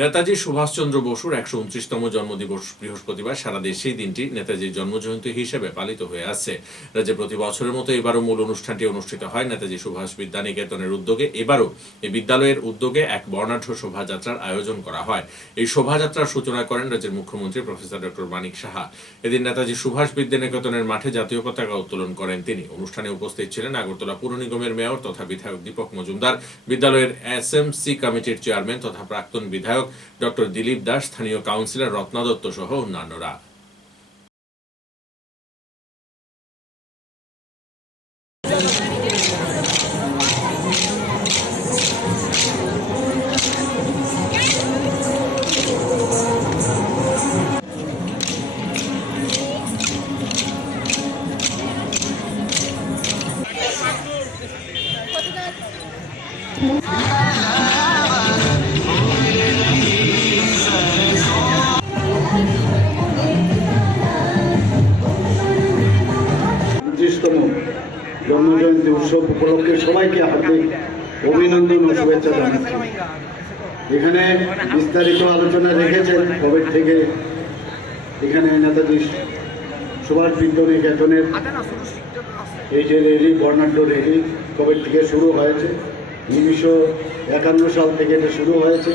নেতাজি সুভাষচন্দ্র বসুর একশো উনত্রিশতম জন্মদিবস বৃহস্পতিবার সারা দেশেই দিনটি নেতাজির জন্মজয়ন্তী হিসেবে পালিত হয়ে আসছে। রাজ্যে প্রতি বছরের মতো এবারও মূল অনুষ্ঠানটি অনুষ্ঠিত হয় নেতাজি সুভাষ বিদ্যানিকেতনের উদ্যোগে। এবারও এই বিদ্যালয়ের উদ্যোগে এক বর্ণাঢ্য শোভাযাত্রার আয়োজন করা হয়। এই শোভাযাত্রার সূচনা করেন রাজ্যের মুখ্যমন্ত্রী প্রফেসর ডক্টর মানিক সাহা। এদিন নেতাজি সুভাষ বিদ্যানিকেতনের মাঠে জাতীয় পতাকা উত্তোলন করেন তিনি। অনুষ্ঠানে উপস্থিত ছিলেন আগরতলা পুর নিগমের মেয়র তথা বিধায়ক দীপক মজুমদার, বিদ্যালয়ের এসএমসি কমিটির চেয়ারম্যান তথা প্রাক্তন বিধায়ক ডক্টর দিলীপ দাস স্থানীয় কাউন্সিলর রত্না দত্ত সহ অন্যান্যরা। পঁচিশতম জন্মজয়ন্তী উৎসব উপলক্ষে সবাইকে হার্দিক অভিনন্দন ও শুভেচ্ছা জানাচ্ছি। এখানে বিস্তারিত আলোচনা রেখেছেন কবে থেকে এখানে নেতাজি সুভাষ বিদ্যানী কেতনের এই যে রেলি বর্ণাঢ্য রেলি কবে থেকে শুরু হয়েছে? উনিশশো একান্ন সাল থেকে এটা শুরু হয়েছে।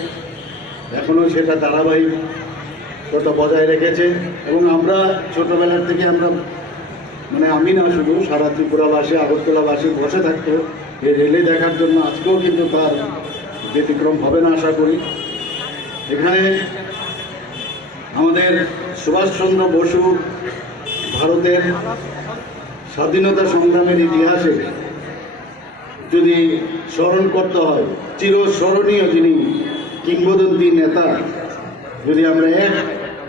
এখনও সেটা ধারাবাহিকতা বজায় রেখেছে এবং আমরা ছোটবেলার থেকে আমরা মানে আমি না শুধু সারা ত্রিপুরাবাসী, আগরতলাবাসী বসে থাকতো। এই রেলে দেখার জন্য আজকেও কিন্তু তার ব্যতিক্রম হবে না আশা করি। এখানে আমাদের সুভাষচন্দ্র বসু ভারতের স্বাধীনতা সংগ্রামের ইতিহাসে যদি স্মরণ করতে হয়, চিরস্মরণীয় যিনি কিংবদন্তি নেতা, যদি আমরা এক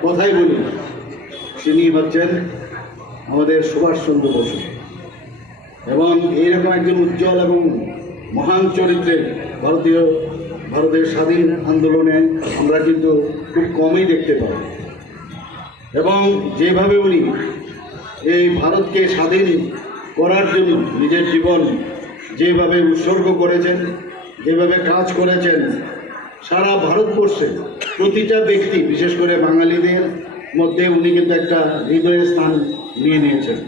কথাই বলি, তিনি হচ্ছেন আমাদের সুভাষচন্দ্র বসু। এবং এইরকম একজন উজ্জ্বল এবং মহান চরিত্রের ভারতীয়, ভারতের স্বাধীন আন্দোলনে আমরা কিন্তু খুব কমই দেখতে পাই। এবং যেভাবে উনি এই ভারতকে স্বাধীন করার জন্য নিজের জীবন যেভাবে উৎসর্গ করেছেন, যেভাবে কাজ করেছেন, সারা ভারতবর্ষে প্রতিটা ব্যক্তি, বিশেষ করে বাঙালিদের মধ্যে উনি কিন্তু একটা হৃদয়ের স্থান নিয়ে নিয়েছেন।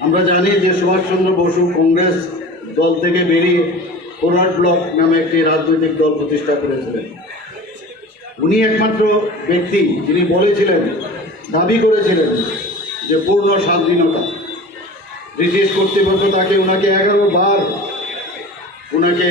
আমরা জানি যে সুভাষচন্দ্র বসু কংগ্রেস দল থেকে বেরিয়ে ফরওয়ার্ড ব্লক নামে একটি রাজনৈতিক দল প্রতিষ্ঠা করেছিলেন। উনি একমাত্র ব্যক্তি যিনি বলেছিলেন, দাবি করেছিলেন যে পূর্ণ স্বাধীনতা। ব্রিটিশ কর্তৃপক্ষ তাকে ওনাকে এগারো বার ওনাকে